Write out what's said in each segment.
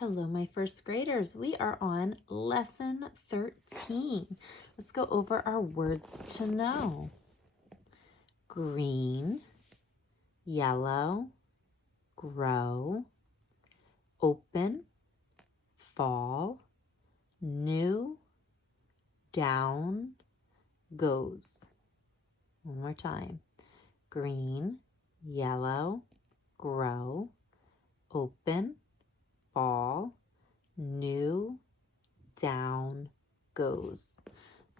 Hello, my first graders. We are on lesson 13. Let's go over our words to know. Green, yellow, grow, open, fall, new, down, goes. One more time. Green, yellow, grow, open, fall, new, down, goes.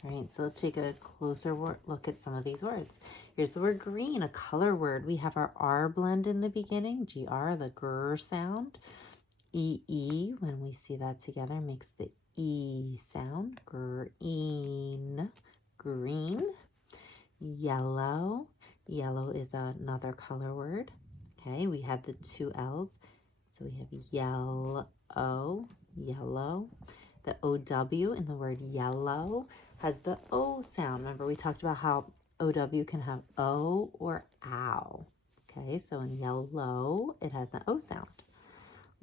All right, so let's take a closer look at some of these words. Here's the word green, a color word. We have our R blend in the beginning, GR, the grr sound. EE, when we see that together, makes the E sound. Green, green. Yellow, yellow is another color word. Okay, we have the two L's. So we have yellow, yellow. The OW in the word yellow has the O sound. Remember, we talked about how OW can have O or ow. Okay, so in yellow, it has an O sound.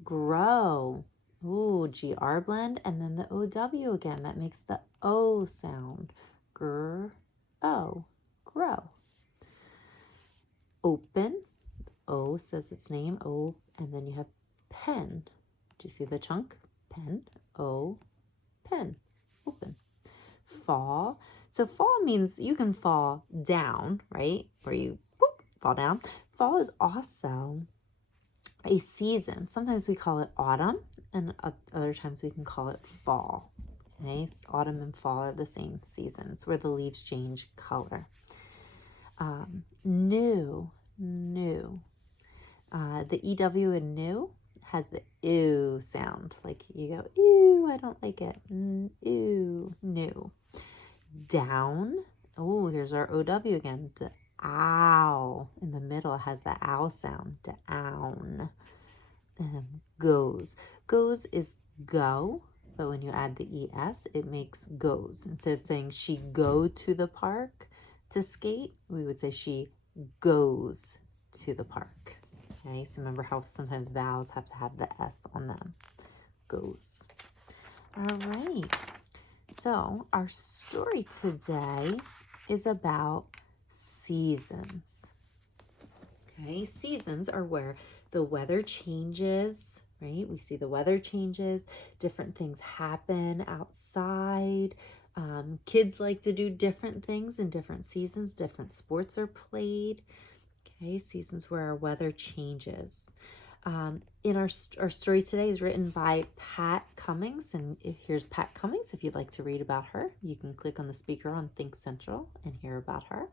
Grow. Ooh, GR blend, and then the OW again. That makes the O sound. O, grow. Open. O says its name, O, and then you have pen. Do you see the chunk? Pen, O, pen, open. Fall. So fall means you can fall down, right? Where you whoop, fall down. Fall is also a season. Sometimes we call it autumn, and other times we can call it fall. Okay, autumn and fall are the same seasons where the leaves change color. New, new. The EW in new has the ew sound. Like you go, ew, I don't like it. Ew, new. Down. Oh, here's our OW again. The ow. In the middle has the ow sound. Down. Goes. Goes is go, but when you add the ES, it makes goes. Instead of saying she go to the park to skate, we would say she goes to the park. Okay, so remember how sometimes vowels have to have the S on them. Goes. All right. So our story today is about seasons. Okay, seasons are where the weather changes, right? We see the weather changes, different things happen outside. Kids like to do different things in different seasons, different sports are played. Okay, seasons where our weather changes. In our story today is written by Pat Cummings, and here's Pat Cummings. If you'd like to read about her, you can click on the speaker on Think Central and hear about her.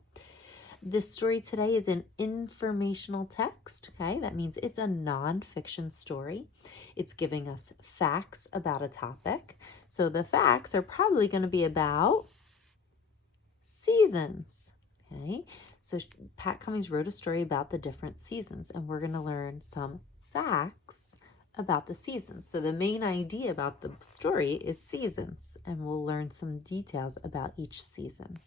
This story today is an informational text, okay? That means it's a nonfiction story. It's giving us facts about a topic. So the facts are probably going to be about seasons, okay? So Pat Cummings wrote a story about the different seasons, and we're going to learn some facts about the seasons. So the main idea about the story is seasons, and we'll learn some details about each season.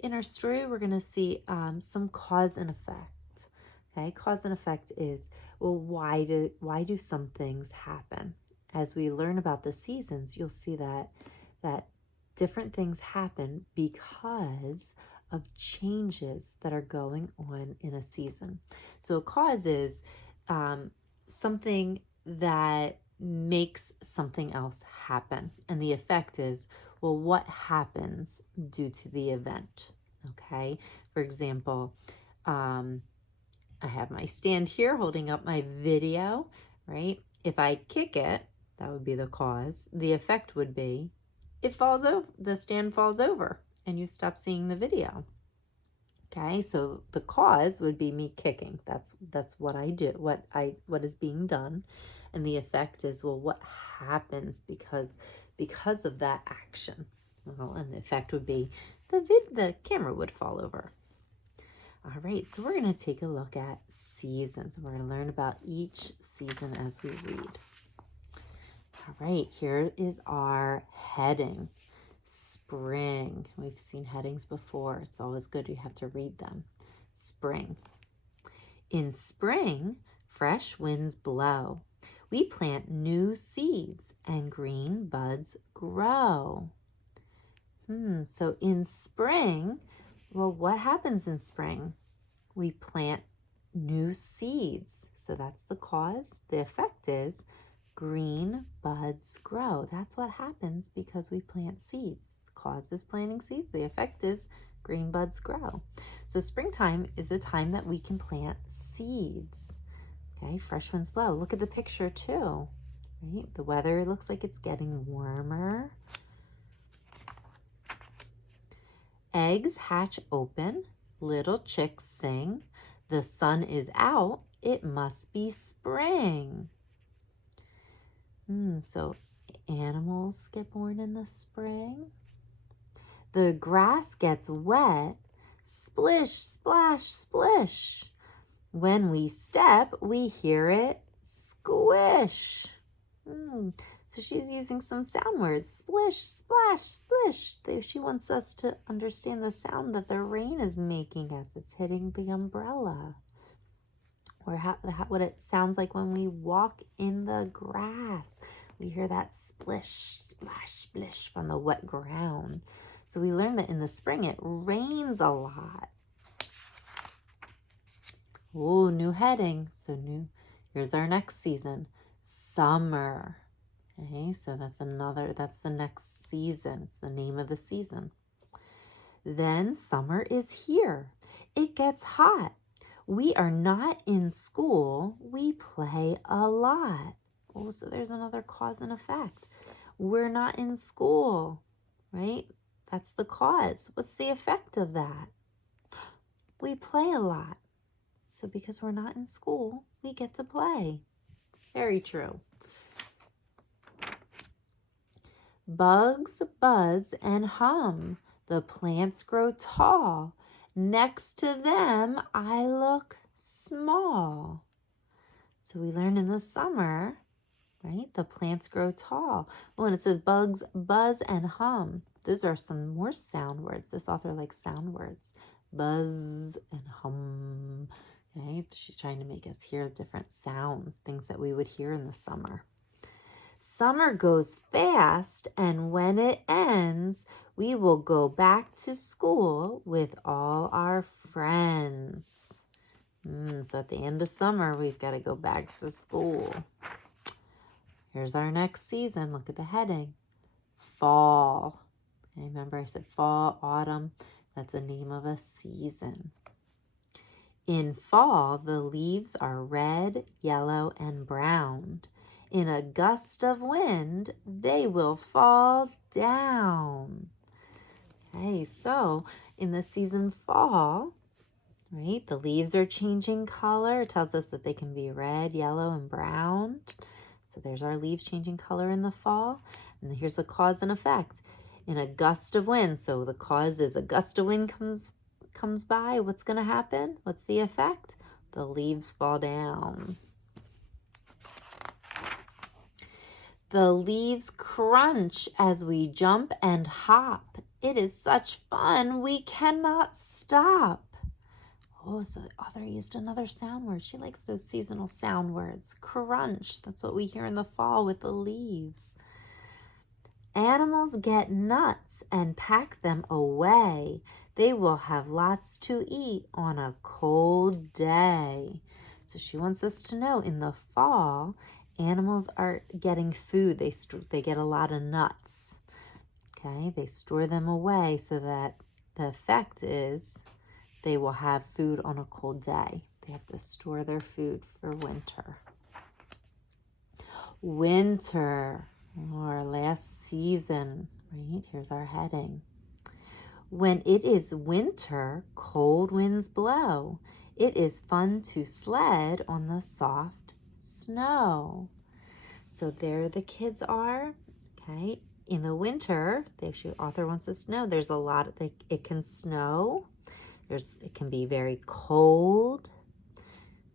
In our story, we're going to see some cause and effect. Okay, cause and effect is, well, why do some things happen? As we learn about the seasons, you'll see that different things happen because of changes that are going on in a season. So a cause is something that makes something else happen, and the effect is, well, what happens due to the event? Okay, for example, I have my stand here holding up my video, right? If I kick it, that would be the cause. The effect would be it falls over, the stand falls over, and you stop seeing the video. Okay, so the cause would be me kicking. That's what I do, what is being done, and the effect is, well, what happens because of that action? Well, and the effect would be the camera would fall over. All right, so we're going to take a look at seasons. We're going to learn about each season as we read. All right, here is our heading. Spring. We've seen headings before. It's always good you have to read them. Spring. In spring, fresh winds blow. We plant new seeds and green buds grow. So in spring, well, what happens in spring? We plant new seeds. So that's the cause. The effect is green buds grow. That's what happens because we plant seeds. The cause is planting seeds. The effect is green buds grow. So springtime is a time that we can plant seeds. Okay, fresh winds blow. Look at the picture too. Right? The weather looks like it's getting warmer. Eggs hatch open, little chicks sing. The sun is out, it must be spring. So animals get born in the spring. The grass gets wet, splish, splash, splish. When we step, we hear it squish. So she's using some sound words. Splish, splash, splish. She wants us to understand the sound that the rain is making as it's hitting the umbrella. Or what it sounds like when we walk in the grass. We hear that splish, splash, splish from the wet ground. So we learned that in the spring it rains a lot. Oh, new heading. Here's our next season. Summer. Okay, so that's the next season. It's the name of the season. Then summer is here. It gets hot. We are not in school. We play a lot. Oh, so there's another cause and effect. We're not in school, right? That's the cause. What's the effect of that? We play a lot. So because we're not in school, we get to play. Very true. Bugs buzz and hum. The plants grow tall. Next to them, I look small. So we learn in the summer, right? The plants grow tall. Well, and it says bugs buzz and hum. Those are some more sound words. This author likes sound words. Buzz and hum. Okay, she's trying to make us hear different sounds, things that we would hear in the summer. Summer goes fast, and when it ends, we will go back to school with all our friends. So at the end of summer, we've got to go back to school. Here's our next season. Look at the heading. Fall. Okay, remember I said fall, autumn. That's the name of a season. In fall, the leaves are red, yellow, and brown. In a gust of wind, they will fall down. Okay, so in the season fall, right, the leaves are changing color. It tells us that they can be red, yellow, and brown. So there's our leaves changing color in the fall. And here's the cause and effect. In a gust of wind, so the cause is a gust of wind comes by. What's going to happen? What's the effect? The leaves fall down. The leaves crunch as we jump and hop. It is such fun, we cannot stop. Oh, so the author used another sound word. She likes those seasonal sound words. Crunch, that's what we hear in the fall with the leaves. Animals get nuts and pack them away. They will have lots to eat on a cold day. So she wants us to know in the fall, animals are getting food. They get a lot of nuts. Okay, they store them away so that the effect is they will have food on a cold day. They have to store their food for winter. Winter, our last season, right? Here's our heading. When it is winter, cold winds blow. It is fun to sled on the soft snow. So there the kids are, okay? In the winter, the author wants us to know there's a lot, it can snow. It can be very cold.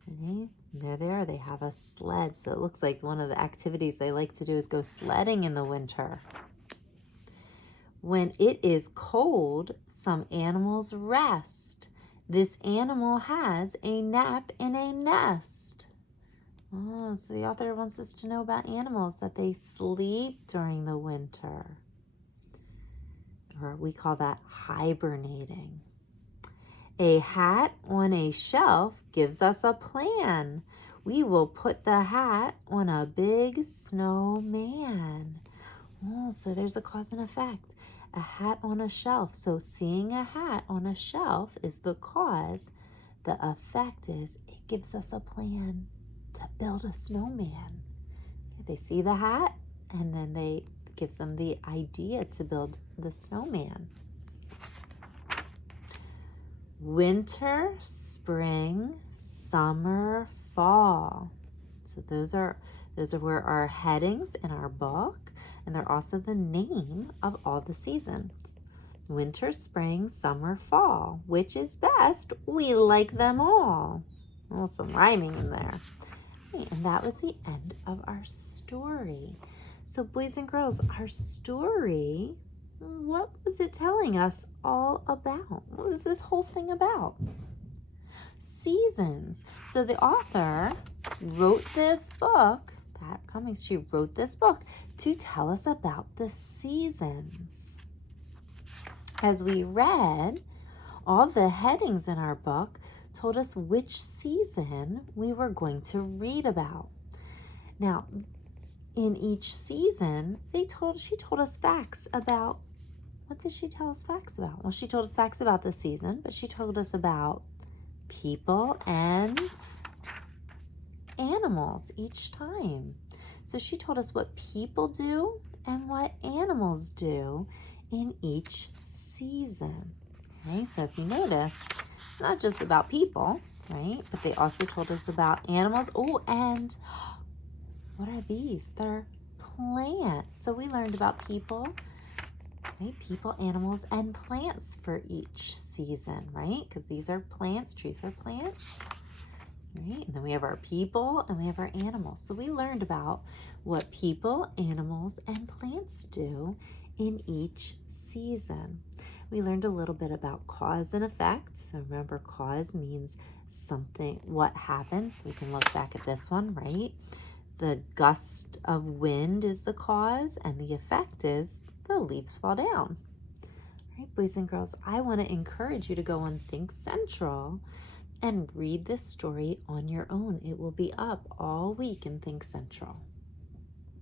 Okay? And there they are, they have a sled. So it looks like one of the activities they like to do is go sledding in the winter. When it is cold, some animals rest. This animal has a nap in a nest. Oh, so the author wants us to know about animals, that they sleep during the winter. Or we call that hibernating. A hat on a shelf gives us a plan. We will put the hat on a big snowman. Oh, so there's a cause and effect. A hat on a shelf. So seeing a hat on a shelf is the cause. The effect is it gives us a plan to build a snowman. They see the hat and then they gives them the idea to build the snowman. Winter, spring, summer, fall. So those are where our headings in our book, and they're also the name of all the seasons. Winter, spring, summer, fall. Which is best? We like them all. Oh, some rhyming in there. And that was the end of our story. So boys and girls, our story, what was it telling us all about? What was this whole thing about? Seasons. So the author wrote this book, Pat Cummings, she wrote this book to tell us about the seasons. As we read, all the headings in our book told us which season we were going to read about. Now, in each season, she told us facts about, what did she tell us facts about? Well, she told us facts about the season, but she told us about people and animals each time. So she told us what people do and what animals do in each season. Right? So if you notice, it's not just about people, right? But they also told us about animals. Oh, and what are these? They're plants. So we learned about people, right? People, animals, and plants for each season, right? Because these are plants, trees are plants, right? And then we have our people and we have our animals. So we learned about what people, animals, and plants do in each season. We learned a little bit about cause and effect. So remember, cause means something, what happens. We can look back at this one, right? The gust of wind is the cause, and the effect is the leaves fall down. All right, boys and girls, I want to encourage you to go on Think Central and read this story on your own. It will be up all week in Think Central.